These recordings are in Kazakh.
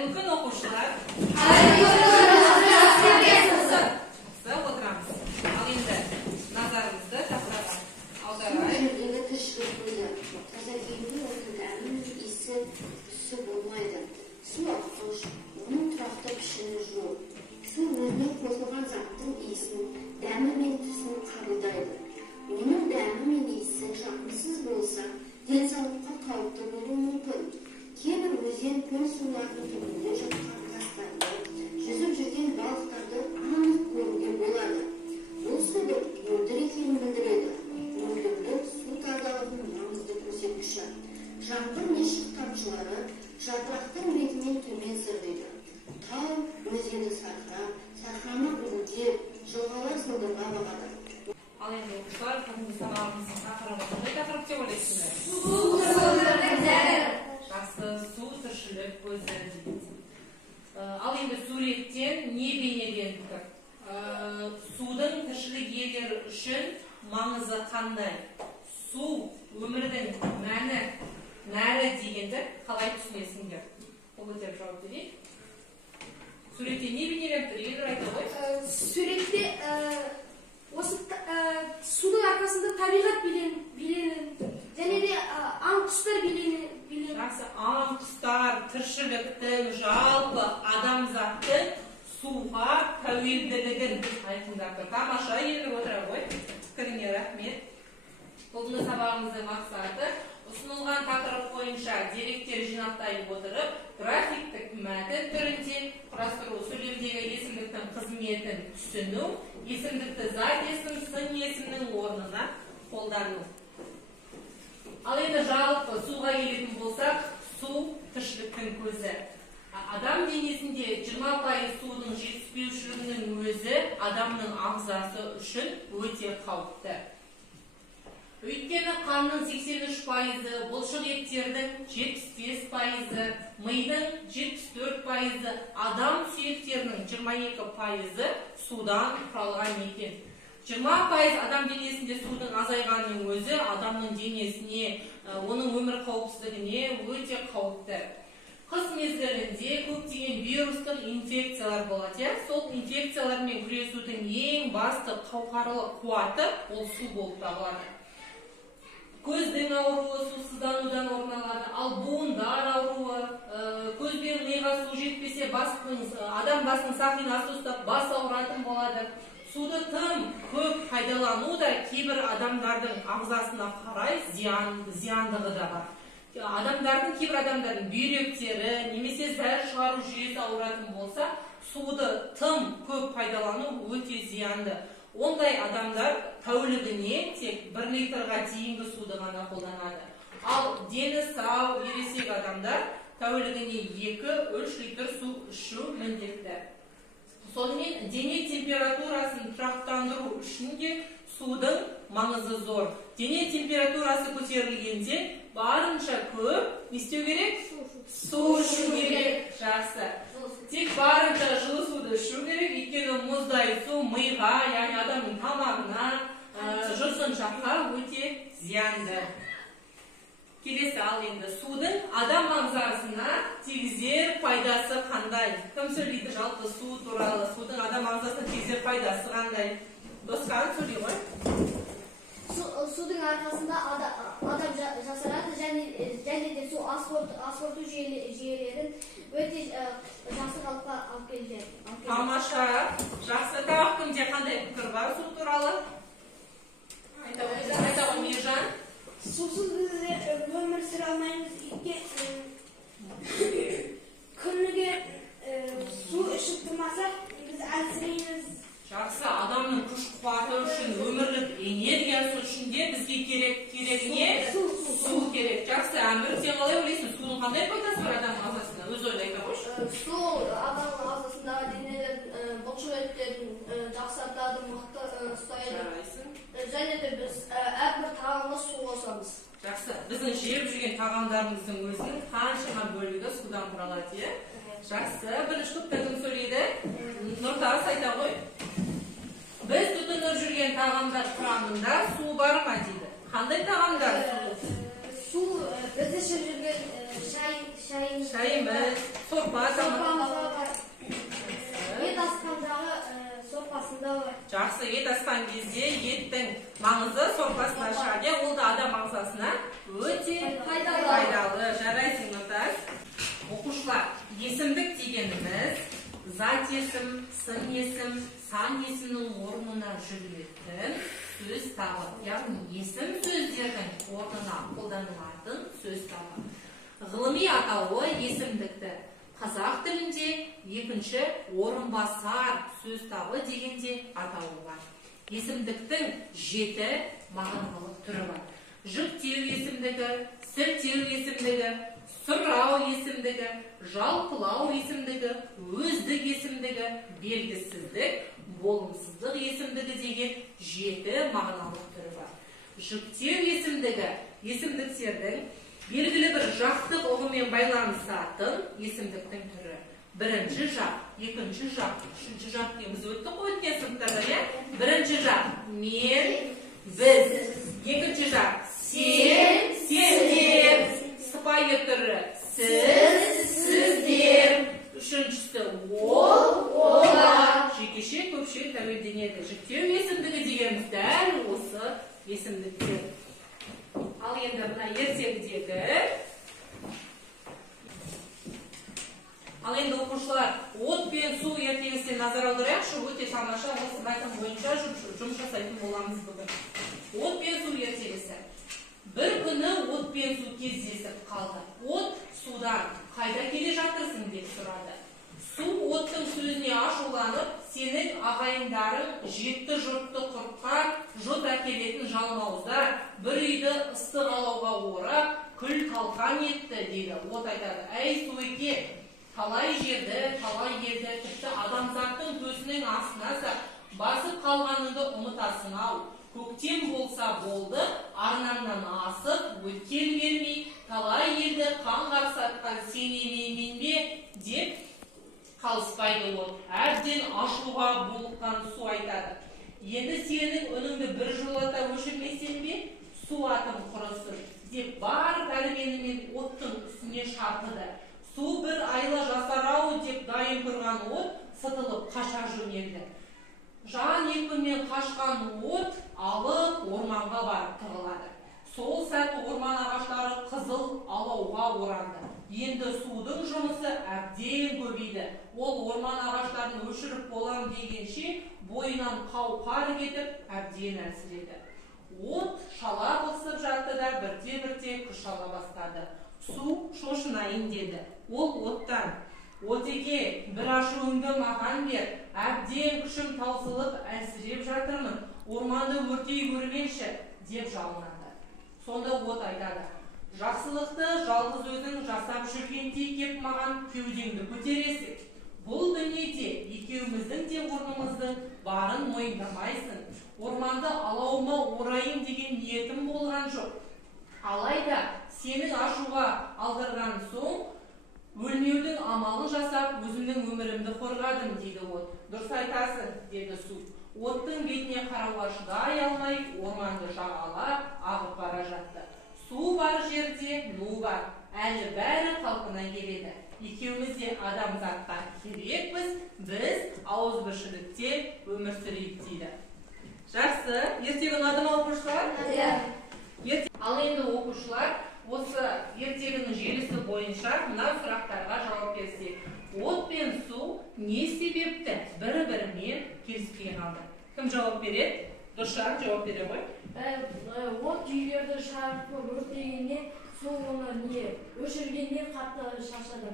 Қайырлы күн оқушылар. Отырамыз. Ал енді назарымызды тақырыпқа аударайық. Исі болмайды. Су аққыш, оның тұрақты пішіні жоқ. Су өзіне қосылған заттың иісін, дәмі мен түсін қабылдайды. Оның дәмі мен иісі жағымсыз болса, денсаулыққа қауіпті болуы мүмкін. Кейбір өзен көл суларының түбінде жатқан тастарды, жүзіп жүрген балықтарды анық көруге болады. Бұл судың мөлдір екенін білдіреді. Мөлдірлік су тазалығының маңызды көрсеткіші. Жаңбыр не тамшылары жапырақтың бетінен төмен сырғиды. Тау өзені сарқырап, сахраны гүлдеп, жылғалар сылдырға бағады. Ал енді оқушылар, бүгінгі сабағымыздың тақырыбы қандай тақырып деп ойлайсыңдар? Жақсы, су тіршілік көзі дейді. Ал енді суреттен не бейнеленді? Судың тіршілік иелері үшін маңызы қандай? Су өмірдің мәні, нәрі дегенді қалай түсінесіңдер? Ол өтеп жауап берейік. Суретте не бейнеленді? Егер айта ғой? Суретте осы судың арқасында табиғат биленеді. Және де аң құстар биленеді. Жақсы, аң құстар тіршіліктің, жалпы адамзаттың суға тәуелділігін айқындап тұр. Тамаша енді отыра ғой. Пікіріңе рахмет. Бүгінгі сабағымыздың мақсаты ұсынылған тақырып бойынша деректер жинақтай отырып, графиктік мәтін түрінде құрастыру, сөйлемдегі есімдіктің қызметін түсіну, есімдікті зат есім, сын есімнің орнына қолдану. Ал енді жалпы суға келетін болсақ, су тіршіліктің көзі. Адам денесінде 20% судың жетіспеушілігінің өзі адамның ағзасы үшін өте қауіпті. Өйткені қанның 83%, бұлшық еттердің 75%, мидың 74%, адам сүйектерінің 22% судан құралған екен. 20% адам денесінде судың азайғанның өзі адамның денесіне, оның өмір қауіпсіздігіне өте қауіпті. Қыс мезгілінде көптеген вирустық инфекциялар болады. Сол инфекциялармен күресудің ең басты қауқарлы қуаты ол су болып табылады. Көздің ауруы сусызданудан орын алады, ал буындар ауруы, көзбен миға су жетпесе, адам басының сақинасы ұстап бас ауыратын болады. Суды тым көп пайдалану да кейбір адамдардың ағзасына қарай зияндығы да бар. Кейбір адамдардың бүйректері немесе зәр шығару жүйесі ауыратын болса, суды тым көп пайдалану өте зиянды. Ондай адамдар тәулігіне тек 1 литрға дейінгі суды ғана қолданады. Ал дені сау, ересек адамдар тәулігіне 2-3 литр су ішу міндетті. Сонымен дене температурасын тұрақтандыру үшін де судың маңызы зор. Дене температурасы көтерілгенде барынша көп не істеу керек? Су ішу керек. Жақсы. Тек барынша жылы суды ішу керек, өйткені мұздай су миға, яғни адамның тамағына, жырсыншаққа өте зиянды. Келесі ал енді судың адам ағзасына тигізер пайдасы қандай? Кім сөйлейді жалпы су туралы? Судың адам ағзасына тигізер пайдасы қандай? Досқан сөйлей ғой. Судың арқасында адам жасарады және де су асқорту жүйелерін өте жақсы қалыпқа алып келді. Тамаша, жақсы. Тағы кімде қандай пікір бар су туралы? Айта ғой Мейіржан. Сусыз біз өмір сүре алмаймыз. Күніге су ішіп тұрмасақ, біз әлсірейміз. Жақсы, адамның күш қуаты үшін, өмірлік энергиясы үшін де бізге керегіне су керек. Жақсы, Әмір, сен қалай ойлайсың? Судың қандай пайдасы бар адам ағзасына? Өз ойлай қойшы. Су адамның ағзасындағы денелердің бұлшық еттерін жақсартады, мықты ұстайды. Және де біз әрбір тағамға су қосамыз. Жақсы, біздің жеп жүрген тағамдарымыздың өзінің қаншама бөлігі судан құралады, е? Жақсы, бірінші топта кім сөйлейді? Нұртас айта ғой. Біз тұтынып жүрген тағамдар құрамында су бар ма дейді? Қандай тағамдар? Су біз ішіп жүрген шай Шайымыз, сорпа ет асқан жағы сорпасында бар. Жақсы, ет асқан кезде еттің маңызы сорпасына шығады. Ол да адам ағзасына өте пайдалы. Жарайсың, Нұртас. Оқушылар, есімдік дегеніміз зат есім, сын есім, сан есімнің орнына жүретін сөз табы. Яғни есім сөздердің орнына қолданылатын сөз табы. Ғылыми атауы есімдікті қазақ тілінде екінші орынбасар сөз табы дегенде атауы бар. Есімдіктің 7 мағыналық түрі бар. Жүктеу есімдігі, сілтеу есімдігі, сұрау есімдігі, жалпылау есімдігі, өздік есімдігі, белгісіздік, болымсыздық есімдігі деген 7 мағыналық түрі бар. Жүктеу есімдігі есімдіктердің белгілі бір жақтық ұғыммен байланысатын есімдіктің түрі. Бірінші жақ, екінші жақ, үшінші жақ дейміз. Өтті ғой өткен сыныптарда, иә? Бірінші жақ мен, біз. Екінші жақ сен, сендер. Сыпайы түрі сіз, сіздер. Үшіншісі ол, олар. Жекеше көпше тәуелденеді. Жүктеу есімдігі дегеніміз дәл осы есімдіктер. Ал енді мына ертегідегі. Ал енді оқушылар, от пен су ертегісіне назар аударайықшы, өте тамаша осы мәтін бойынша жұмыс жасайтын боламыз бүгін. От пен су ертегісі. Бір күні от пен су кездесіп қалды. От судан қайда келе жатырсың деп сұрады. Су оттың сөзіне ашуланып, сенің ағайындарың жетті жұртты құртқан, жұт әкелетін жалмауыздар, бір үйді ыстық алауға орап, күл талқан етті дейді. От айтады, әй суеке, талай жерді, талай елді, тіпті адамзаттың төсінің астына басып қалғаныңды ұмытасың ау. Көктем болса болды, арнаңнан асып, өткел бермей, талай елді қан қарсатқан сен емеймін бе деп қалыспайды от. Әбден ашуға булыққан су айтады. Енді сенің үніңді бір жолата өшірмесен бе, су атым құрысын деп бар пәрменімен оттың үстіне шарпыды. Су бір айла жасарау деп дайын тұрған от сытылып қаша жөнелді. Жан екпінмен қашқан от алып орманға барып тығылады. Сол сәт орман ағаштары қызыл алауға оранды. Енді судың жұмысы әбден көбейді. Ол орман ағаштарын өшіріп болам дегенше бойынан қауқар кетіп әбден әлсіреді. От шала қысып жатты да бірте-бірте күш ала бастады. Су шошынайын деді. Ол оттан: «Отеке, бір ашуыңды маған бер, әбден күшім таусылып әлсіреп жатырмын, орманды өртей көрмеші» деп жалынады. Сонда от айтады: «Жақсылықты жалғыз өзің жасап жүргенде кеп маған кеудеңді көтересің. Бұл дүниеде екеуміздің де орнымыздың барын мойындамайсың. Орманды алауыма орайын деген ниетім болған жоқ. Алайда сенің ашуға алдырған соң өлмеудің амалын жасап, өзімнің өмірімді қорғадым» дейді от. «Дұрыс айтасың» деді су. Оттың бетіне қарауға шыдай алмай, орманды жағалап ағып бара жатты. Су бар жерде ну бар, әлі бәрі қалпына келеді. Екеуміз де адамзатқа керекпіз, біз ауызбіршілікте өмір сүрейік дейді. Жақсы, ертегі ұнады ма оқушылар? Ал енді оқушылар, осы ертегінің желісі бойынша мына сұрақтарға жауап берсек. От пен су не себепті бірі-бірімен келіспей қалды? Кім жауап береді? Дұршан жауап бере ғой. От үйлерді шарпып өртегеннен, су оны өшіргеннен қатты шаршады.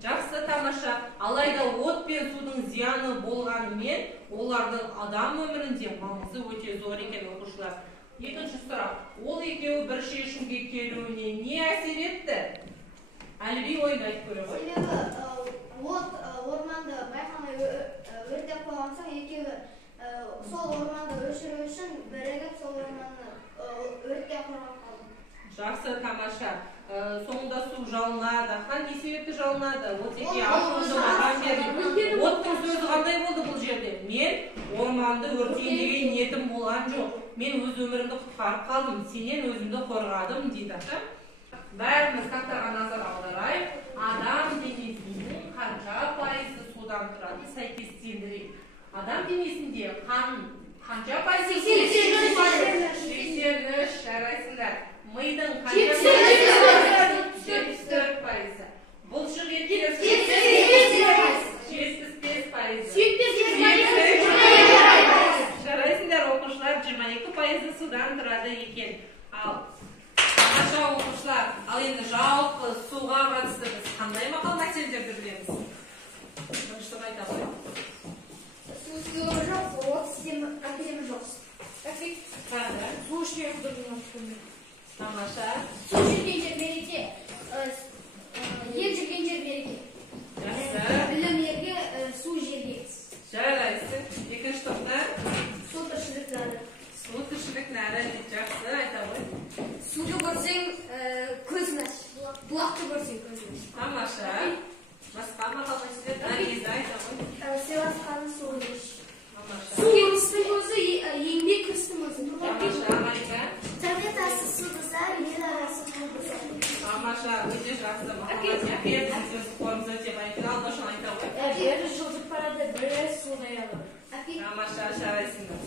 Жақсы, тамаша. Алайда от пен судың зияны болғанымен, олардың адам өмірінде маңызы өте зор екен оқушылар. Екінші сұрақ. Ол екеуі бір шешімге келуіне не әсер етті? Әліби ойын айтып көре ғой. Себебі от орманды байқамай өртеп қойған соң, екеуі сол орманды өшіру үшін бірігіп сол орманды өртеп қойған қалды. Жақсы, тамаша. Соңында су жалынады. Қандай себепті жалынады? Отеке, ашуыңды маған берді. Оттың сөзі қандай болды бұл жерде? Мен орманды өртейін деген ниетім болған жоқ. Мен өз өмірімді құтқарып қалдым. Сенен өзімді қорғадым дейді. Бәріміз тақтаға %74. Бұлшық еттер 75%. Жарайсыңдар, оқушылар 22% судан тұрады екен. Ал тамаша оқушылар, ал енді жалпы суға қатысты біз қандай мақал мәселелерді білеміз? Бірінші айтамын. Суы жоқ, от система әкелемі жоқ. Су ішпей тамаша. Су жүрген жер береке, ел жүрген жер береке. Жақсы. Білім ерге, су жерге. Жарайсың. Екінші тоқта. Су тіршілік заты. Су тіршілік нәрі. Жақсы, айта ғой. Суды көрсең, көзін аш. Бұлақты көрсең, көзін аш. Тамаша. Басқа мақал мәселелер. Наргиза, айта ғой. Сыйласқаны суын еш. Тамаша. Су егістің өзі, еңбек күрістің өзі. Тамаша, Марика. Тәбет асы су бұза, ел арасы су бұза. Тамаша, өте жақсы мақал мәселелер. Біз қорымыз өте байқын. Алдашын айта ғой. Бері жылжып барады, бірі судай алыр. Тамаша, жарайсыңдар.